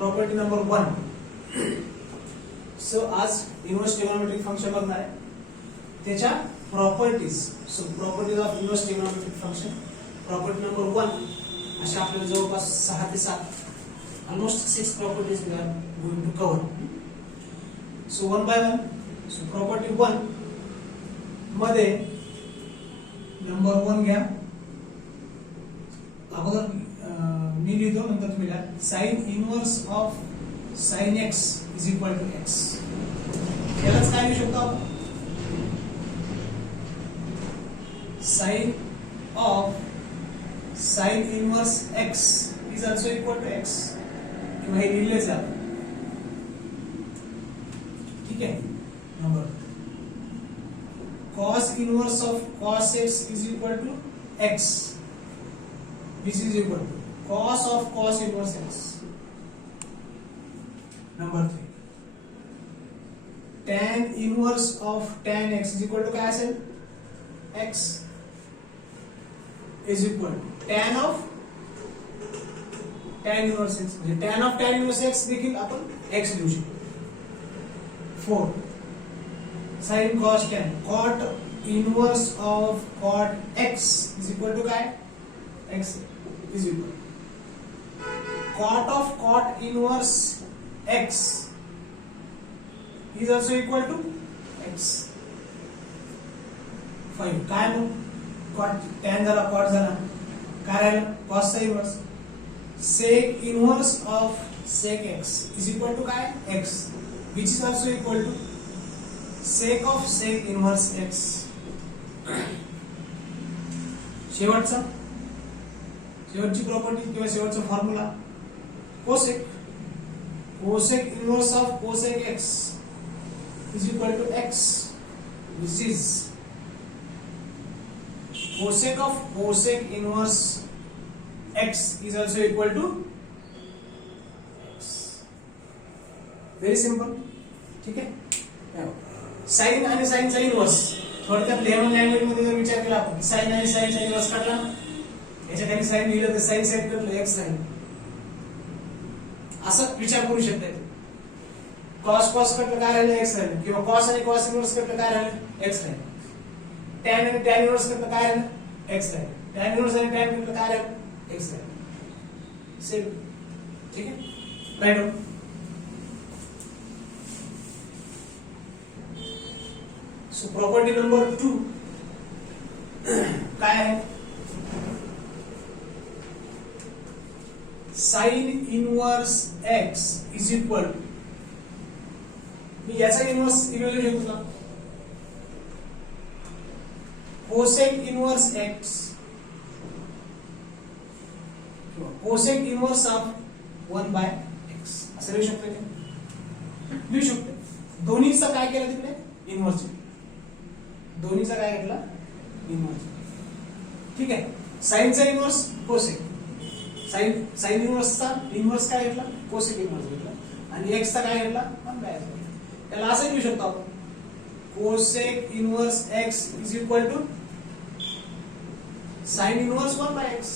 Property number 1. So आज inverse trigonometric function बघणार आहे, त्याच्या properties. So properties of inverse trigonometric function, property number 1. अशा आपल्याला जवळपास 6 ते 7 almost 6 properties we are going to cover. So one by one. So property 1 मध्ये number 1 घ्या. अगोदर मी लिहितो, नंतर तुम्ही लिहा. Sine inverse of sine x is equal to x. यालाच काय लिहू शकतो आपण? Sine of sine inverse x is also equal to x, किंवा हे लिहिलेच आहे आपण. ठीक आहे. Number cos inverse of cos x is equal to x, which is equal to cos of cos inverse x. Number 3, tan inverse of tan x is equal to काय असेल? x is equal to tan of tan inverse x, म्हणजे tan of tan inverse x देखील आपण x लिहू शकतो. 4, sin cos tan, cot inverse of cot x is equal to काय? x is equal cot of cot inverse x is also equal to x. 5, काय मग? cot tan झाला, cot झाला, काय राहिलं? cos चा inverse. sec inverse of sec x is equal to काय? x, which is also equal to sec of sec inverse x. शेवटची property किंवा शेवटचा formula cosec. Cosec inverse of cosec x is equal to x, which is cosec of cosec inverse x is also equal to x. Very simple. ठीक आहे. Sine आणि साइनचा inverse थोडक्यात layman language मध्ये जर विचार केला आपण, साइन आणि साइनचा इनवर्स काढला ना, याच्या खाली साइन लिहिलं तर साइन सेट करलं एक्स साइन, असं विचार करू शकता. कॉस कॉस कटलं काय राहिलं? एक्स राहिलं. किंवा कॉस आणि कॉस इनवर्स कटलं काय राहिलं? एक्स राहिलं. टॅन आणि टॅन इनवर्स कटलं काय राहिलं? एक्स राहिलं. टॅन इनवर्स आणि टॅन कटलं काय राहिलं? एक्स राहिलं. सेम. ठीक आहे. Write down. So property number 2 काय आहे? Sine inverse x is equal to, मी याचा इनवर्स इव्हॅल्युएट घेतो का? कोसेक इनवर्स एक्स किंवा cosec inverse of 1 by x असं लिहू शकतो का? लिहू शकतो. दोन्हीचा काय केलं तिकडे? इनवर्स. दोन्हीचा काय घेतला? इनवर्स. ठीक आहे. साइनचा इनवर्स कोसेक, साइन साइन इनवर्सचा इनवर्स काय घेतला? कोसेक इनवर्स घेतला. आणि एक्स चा काय घेतला? 1 बाय एक्स. त्याला असं लिहू शकतो आपण, cosec inverse x is equal to sine inverse 1 by x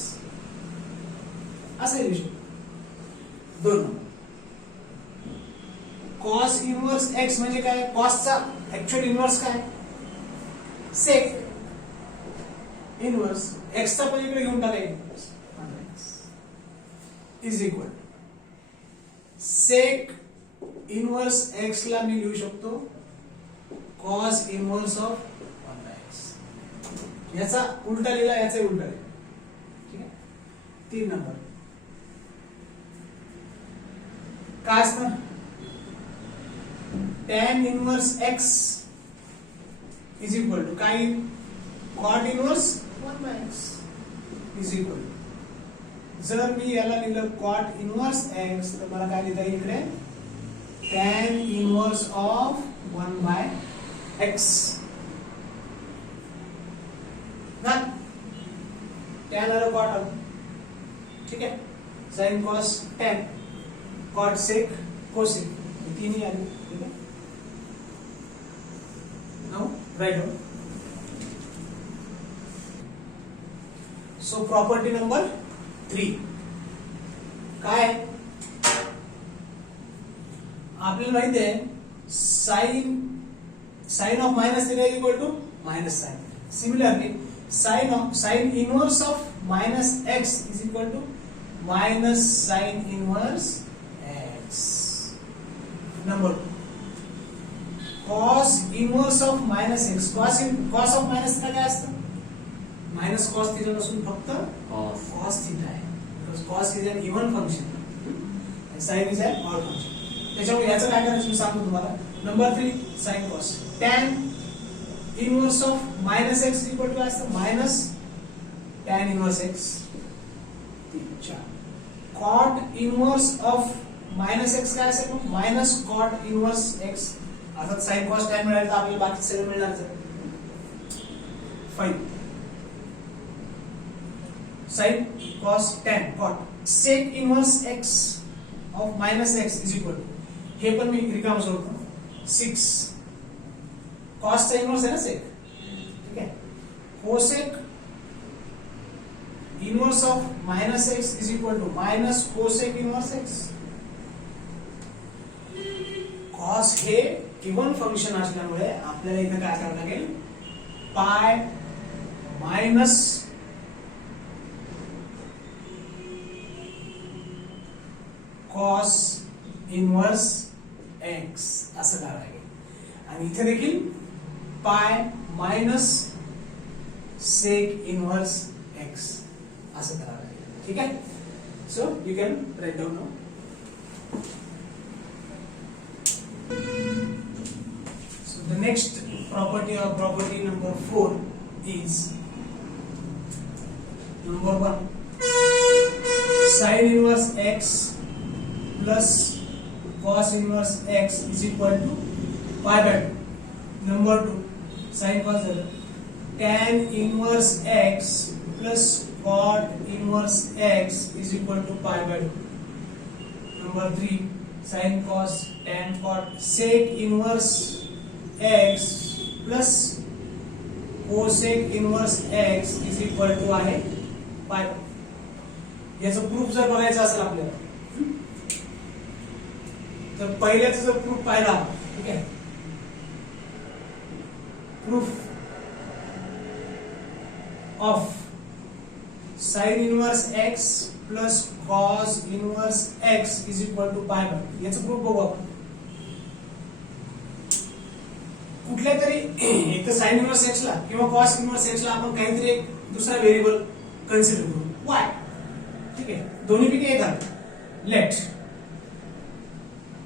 असं लिहू शकतो. 2, कॉस इनवर्स एक्स म्हणजे काय? कॉसचा ऍक्च्युअल इनवर्स काय? सेक इनवर्स एक्स चा पण इकडे घेऊन टाकायचं is equal sec inverse x ला मी लिहू शकतो cos inverse of 1 by x. याचा उलटा लिहिला, याचा उलटा लिहिला. ठीक आहे. 3 नंबर काय असणार? Tan inverse x is equal to काय? Cot inverse 1 by x is equal to, जर मी याला लिहिलं कॉट इनवर्स एक्स तर मला काय लिहिता येईल इकडे? Tan inverse of 1 by x ना. टॅन आलं, कॉट आलं. ठीक आहे. Sine cos tan, cot sec cosec, तिन्ही आले. ठीक आहे. Now write down. So property number 3 काय? आपल्याला माहिती आहे sine of minus theta is equal to minus sine. Similarly sine inverse of minus x is equal to minus sine inverse x. Number 2 cos inverse of minus x. cos of minus theta काय असतं? Minus cos theta नसून फक्त cos theta आहे. Because cos is an even function and sin is an odd function. त्याच्यामुळे याचं काय करायचं मी सांगतो तुम्हाला. Number 3 sin cos. tan inverse of minus x equal to असतं minus tan inverse x. cot inverse of minus x काय असेल? Minus cot inverse x. अर्थात sin cos tan मिळालं तर आपल्याला बाकी सगळं मिळणारच आहे. 5 sin cos tan cot sec inverse x of minus x is equal to, हे पण मी रिकाम सोडतो, 6 cos चा इनवर्स आहे ना sec, ठीक आहे. cosec inverse of minus x is equal to minus cosec inverse x. cos हे इव्हन फंक्शन असल्यामुळे आपल्याला इथे काय करावं लागेल? Pi minus cos inverse x असं करावं लागेल. आणि इथे देखील pi minus sec inverse x असं करावं लागेल. ठीक आहे. So you can write down now. So the next property or property number 4 is number 1 sin inverse x plus cos inverse x is equal to pi by 2. Number 2 sin cos tan inverse x plus cot inverse x is equal to pi by 2. Number 3 sin cos tan cot sec inverse x plus cosec inverse x is equal to आहे pi. याचं proof जर बघायचं असेल आपल्याला तर पहिल्याचा जर proof पाहिला, ठीक आहे, proof of sine inverse x plus cos inverse x is equal to pi by. याचं प्रूफ बघू आपण. कुठल्या तरी एक तर साइन इनवर्स x ला किंवा cos इनवर्स x ला आपण काहीतरी एक दुसरा व्हेरिएबल कन्सिडर करू, y. ठीक आहे, दोन्ही पैकी एक आहे. Let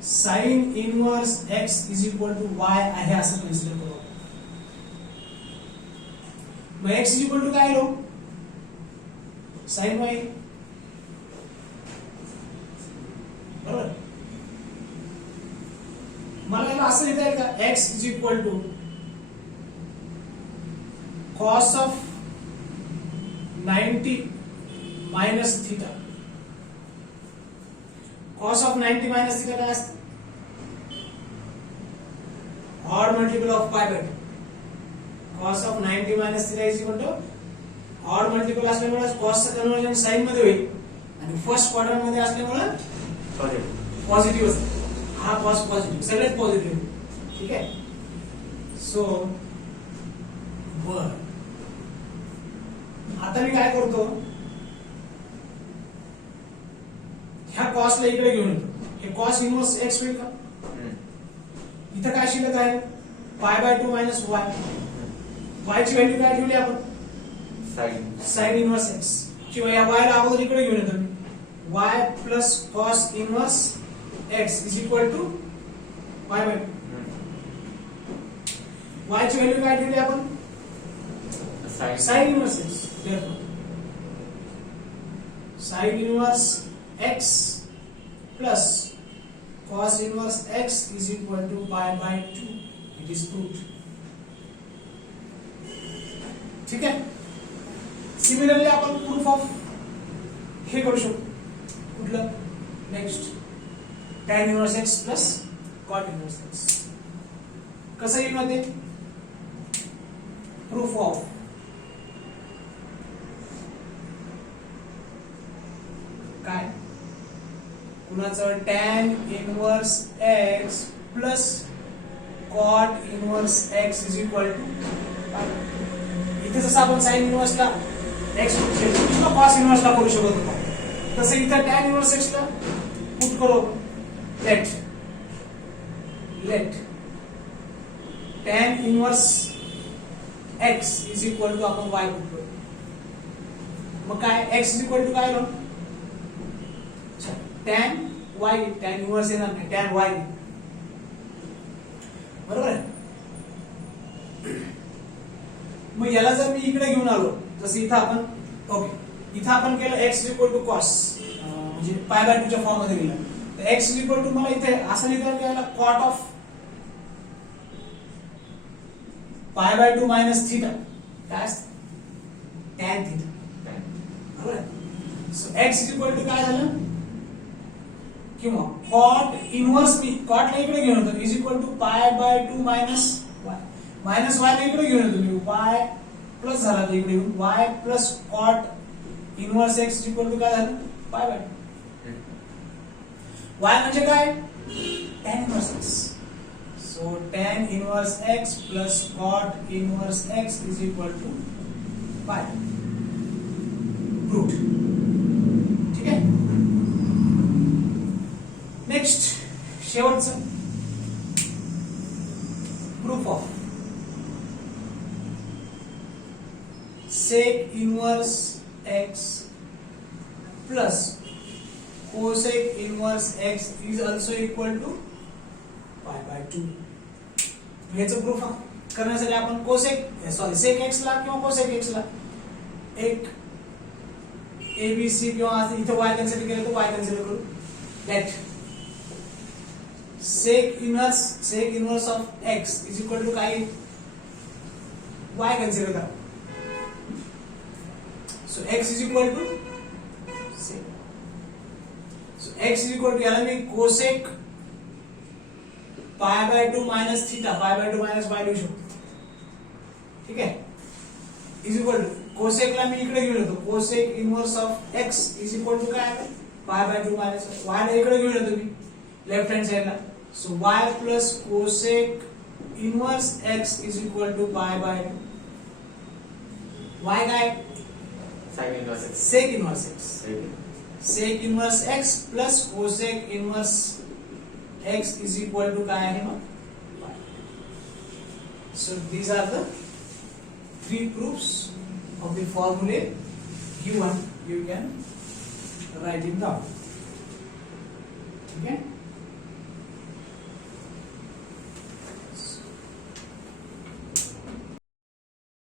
sine inverse x is equal to y आहे असं कन्सिडर करू. मग x इज इक्वल टू काय लो? Sine y. बरोबर. मला याला असं लिहिता येईल का? x is equal to cos of 90 minus theta. cos of 90 minus theta काय असतं? Odd multiple of pi by 2. cos of 90 minus theta is equal to odd multiple असल्यामुळे cos चं कन्वर्जन साइन मध्ये होईल आणि फर्स्ट क्वाड्रंट मध्ये असल्यामुळे positive असतं. हा cos पॉझिटिव्ह, सगळेच पॉझिटिव्ह. ठीक आहे. सो बर, आता मी काय करतो, ह्या cos ला इकडे घेऊन येतो. हे cos इनवर्स x होईल का? इथं काय शिल्लक आहे? Pi by 2 minus y. y ची व्हॅल्यू काय ठेवली आपण? Sine inverse x. किंवा या y ला अगोदर इकडे घेऊन येतो मी. y plus cos inverse x is equal to pi by 2. y ची व्हॅल्यू काय ठेवली आपण? Sine inverse x. therefore sine inverse x plus cos inverse x is equal to pi by 2. It is proved. ठीक आहे. Similarly आपण proof of हे करू शकतो. कुठलं? Next tan inverse x plus cot inverse x. कसं येईल मध्ये? प्रूफ ऑफ काय? कुणाचं tan inverse x plus cot inverse x is equal to, इथे जसं आपण sin इनवर्सला x किंवा cos इनवर्सला करू शकत होतो, तसं इथं tan इनवर्स x ला पुट करू. Let tan inverse x is equal to आपण y पुट करू. मग काय x इज इक्वल टू काय राहू, tan y, tan इनवर्स येणार नाही, tan y, बरोबर आहे. मग याला जर मी इकडे घेऊन आलो, जसं इथं आपण ओके, इथं आपण केलं x is equal to cos, म्हणजे π/2 च्या फॉर्म मध्ये लिहिलं, तर x इज इक्वल टू मला इथे असं लिहिता येईल cot ऑफ π/2 मायनस थीटा, काय असतं tan थीटा, बरोबर आहे. So x is equal to काय झालं, किंवा cot इनवर्स, मी cot ला इकडे घेऊन येतो, is equal to π/2 minus y, minus y ला इकडे घेऊन येतो मी, y प्लस झाला तर इकडे येऊन y plus cot inverse x is equal to काय झालं π/2. y म्हणजे काय, tan inverse x. So tan inverse x plus cot inverse x is equal to π, root. ठीक आहे. नेक्स्ट शेवटचं proof of sec inverse x plus cosec inverse x is also equal to π/2. याचं proof करण्यासाठी आपण sec x ला किंवा cosec x ला एक ABC किंवा इथे y कन्सिडर केलं तर y कन्सिडर करू. Let sec inverse of x is equal to काय, y कन्सिडर करा. So x is equal to sec. So x is equal to, याला मी cosec π/2 minus theta, π/2 minus y लिहू शकतो. ठीक आहे. इज इक्वल टू cosec ला मी इकडे घेऊन येतो, cosec inverse of x is equal to काय आहे, π/2 मायनस y ला इकडे घेऊन येतो मी लेफ्ट हँड साइडला. So y plus cosec inverse x is equal to π/2. y काय, sec inverse x, sec inverse x plus cosec inverse x is equal to काय आहे मग. So these are the 3 proofs of the formulae given. You can write it down. ठीक है.